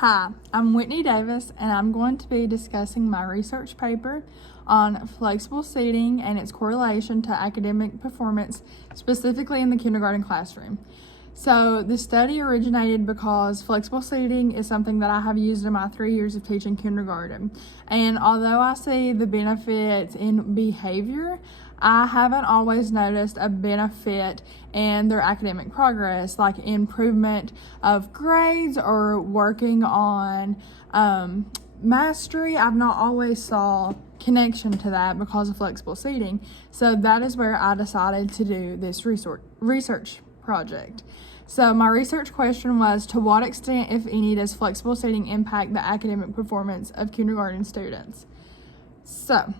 Hi, I'm Whitney Davis, and I'm going to be discussing my research paper on flexible seating and its correlation to academic performance, specifically in the kindergarten classroom. So the study originated because flexible seating is something that I have used in my 3 years of teaching kindergarten. And although I see the benefits in behavior, I haven't always noticed a benefit in their academic progress, like improvement of grades or working on mastery. I've not always saw connection to that because of flexible seating. So that is where I decided to do this research project. So my research question was, to what extent, if any, does flexible seating impact the academic performance of kindergarten students? So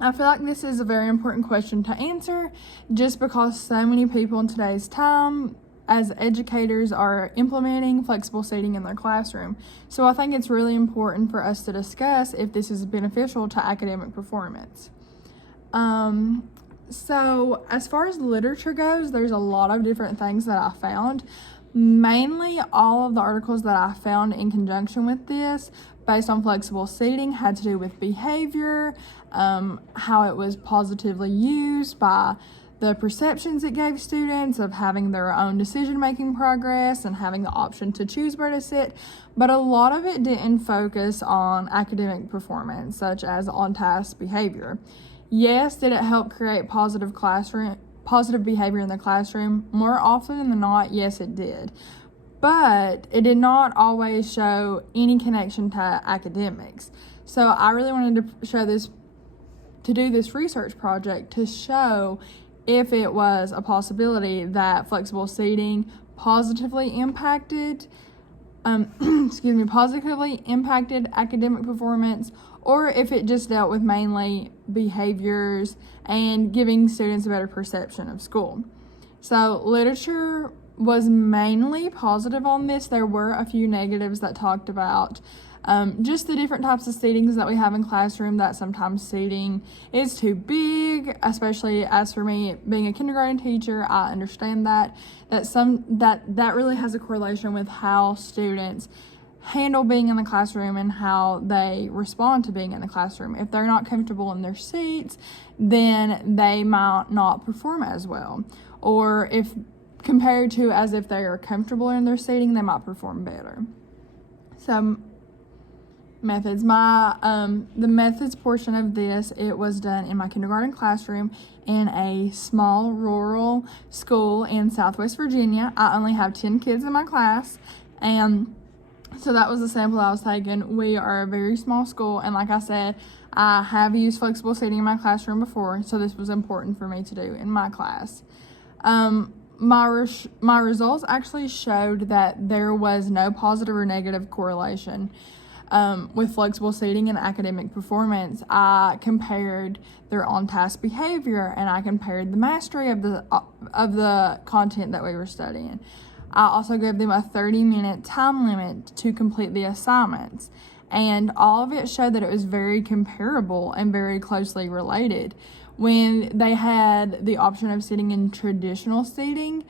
I feel like this is a very important question to answer just because so many people in today's time as educators are implementing flexible seating in their classroom. So I think it's really important for us to discuss if this is beneficial to academic performance. So as far as literature goes, there's a lot of different things that I found. Mainly all of the articles that I found in conjunction with this based on flexible seating had to do with behavior, how it was positively used by the perceptions it gave students of having their own decision-making progress and having the option to choose where to sit. But a lot of it didn't focus on academic performance, such as on-task behavior. Yes, did it help create positive behavior in the classroom? More often than not, yes, it did. But it did not always show any connection to academics. So I really wanted to do this research project to show if it was a possibility that flexible seating positively impacted academic performance, or if it just dealt with mainly behaviors and giving students a better perception of school. So literature was mainly positive on this. There were a few negatives that talked about just the different types of seatings that we have in classroom, that sometimes seating is too big, especially as for me being a kindergarten teacher. I understand that really has a correlation with how students handle being in the classroom and how they respond to being in the classroom. If they're not comfortable in their seats, then they might not perform as well. Or if compared to as if they are comfortable in their seating, they might perform better. So methods. The methods portion of this, it was done in my kindergarten classroom in a small rural school in Southwest Virginia. I only have 10 kids in my class, and so that was the sample I was taking. We are a very small school, and like I said, I have used flexible seating in my classroom before, so this was important for me to do in my class. My results actually showed that there was no positive or negative correlation with flexible seating and academic performance. I compared their on-task behavior, and I compared the mastery of the content that we were studying. I also gave them a 30-minute time limit to complete the assignments, and all of it showed that it was very comparable and very closely related. When they had the option of sitting in traditional seating,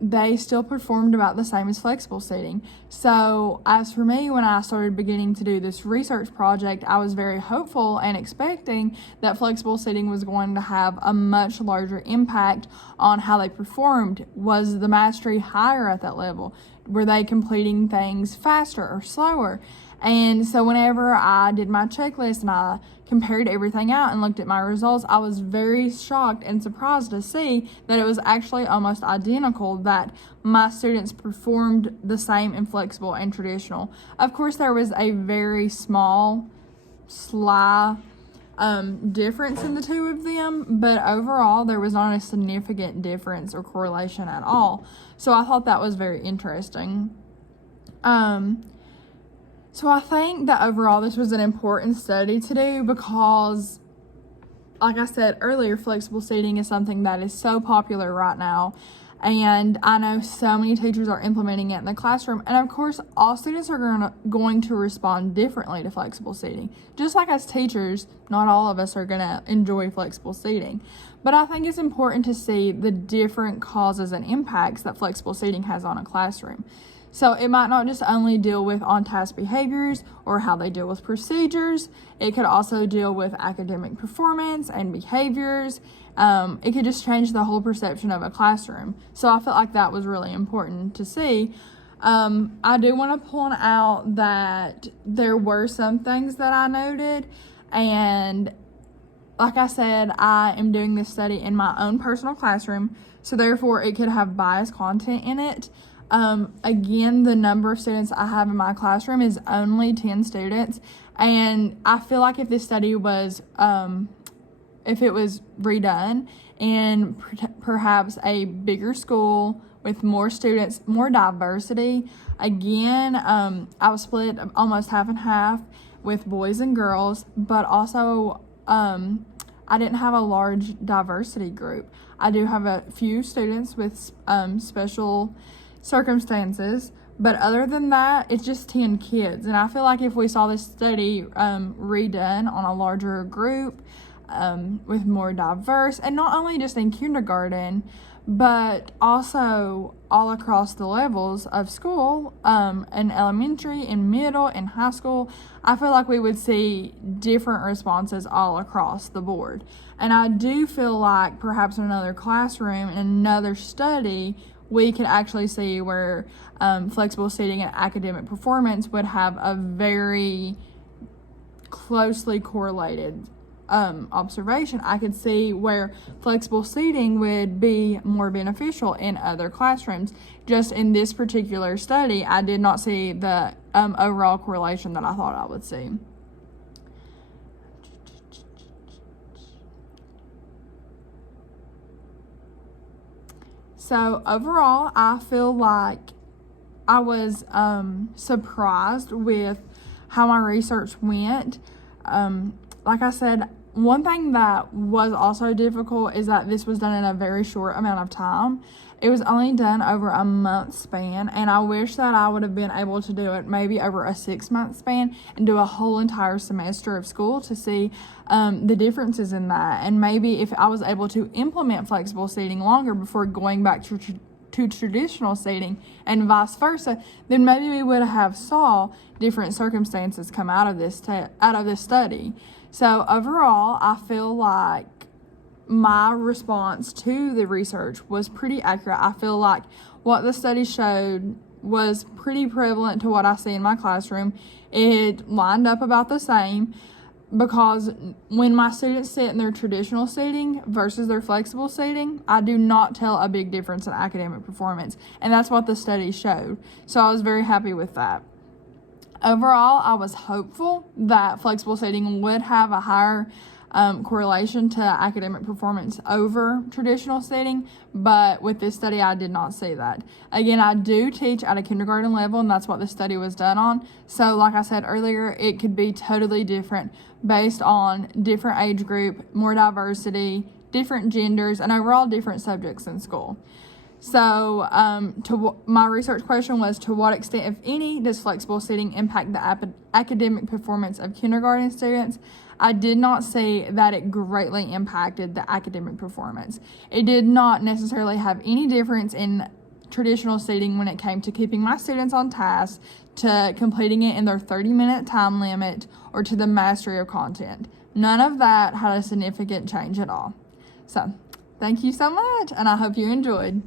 they still performed about the same as flexible seating. So as for me, when I started beginning to do this research project, I was very hopeful and expecting that flexible seating was going to have a much larger impact on how they performed. Was the mastery higher at that level? Were they completing things faster or slower? And so whenever I did my checklist and I compared everything out and looked at my results, I was very shocked and surprised to see that it was actually almost identical, that my students performed the same in flexible and traditional. Of course, there was a very small, sly difference in the two of them, but overall there was not a significant difference or correlation at all. So I thought that was very interesting. So I think that overall this was an important study to do because, like I said earlier, flexible seating is something that is so popular right now, and I know so many teachers are implementing it in the classroom. And of course, all students are going to respond differently to flexible seating. Just like as teachers, not all of us are going to enjoy flexible seating. But I think it's important to see the different causes and impacts that flexible seating has on a classroom. So it might not just only deal with on-task behaviors or how they deal with procedures. It could also deal with academic performance and behaviors. It could just change the whole perception of a classroom. So I felt like that was really important to see. I do want to point out that there were some things that I noted, and like I said, I am doing this study in my own personal classroom, so therefore it could have biased content in it. Again, the number of students I have in my classroom is only 10 students, and I feel like if this study was, if it was redone in perhaps a bigger school with more students, more diversity, again, I was split almost half and half with boys and girls, but also I didn't have a large diversity group. I do have a few students with special circumstances, but other than that, it's just 10 kids. And I feel like if we saw this study redone on a larger group with more diverse, and not only just in kindergarten, but also all across the levels of school, in elementary, in middle, in high school, I feel like we would see different responses all across the board. And I do feel like perhaps in another classroom, in another study, we could actually see where flexible seating and academic performance would have a very closely correlated observation. I could see where flexible seating would be more beneficial in other classrooms. Just in this particular study, I did not see the overall correlation that I thought I would see. So overall, I feel like I was surprised with how my research went. Like I said, one thing that was also difficult is that this was done in a very short amount of time. It was only done over a month span, and I wish that I would have been able to do it maybe over a 6-month span and do a whole entire semester of school to see the differences in that. And maybe if I was able to implement flexible seating longer before going back to traditional seating and vice versa, then maybe we would have saw different circumstances come out of this study. So overall, I feel like my response to the research was pretty accurate. I feel like what the study showed was pretty prevalent to what I see in my classroom. It lined up about the same, because when my students sit in their traditional seating versus their flexible seating, I do not tell a big difference in academic performance, and that's what the study showed. So I was very happy with that. Overall, I was hopeful that flexible seating would have a higher correlation to academic performance over traditional seating, but with this study, I did not see that. Again, I do teach at a kindergarten level, and that's what the study was done on. So like I said earlier, it could be totally different based on different age group, more diversity, different genders, and overall different subjects in school. So my research question was, to what extent, if any, does flexible seating impact the academic performance of kindergarten students? I did not see that it greatly impacted the academic performance. It did not necessarily have any difference in traditional seating when it came to keeping my students on task, to completing it in their 30-minute time limit, or to the mastery of content. None of that had a significant change at all. So, thank you so much, and I hope you enjoyed.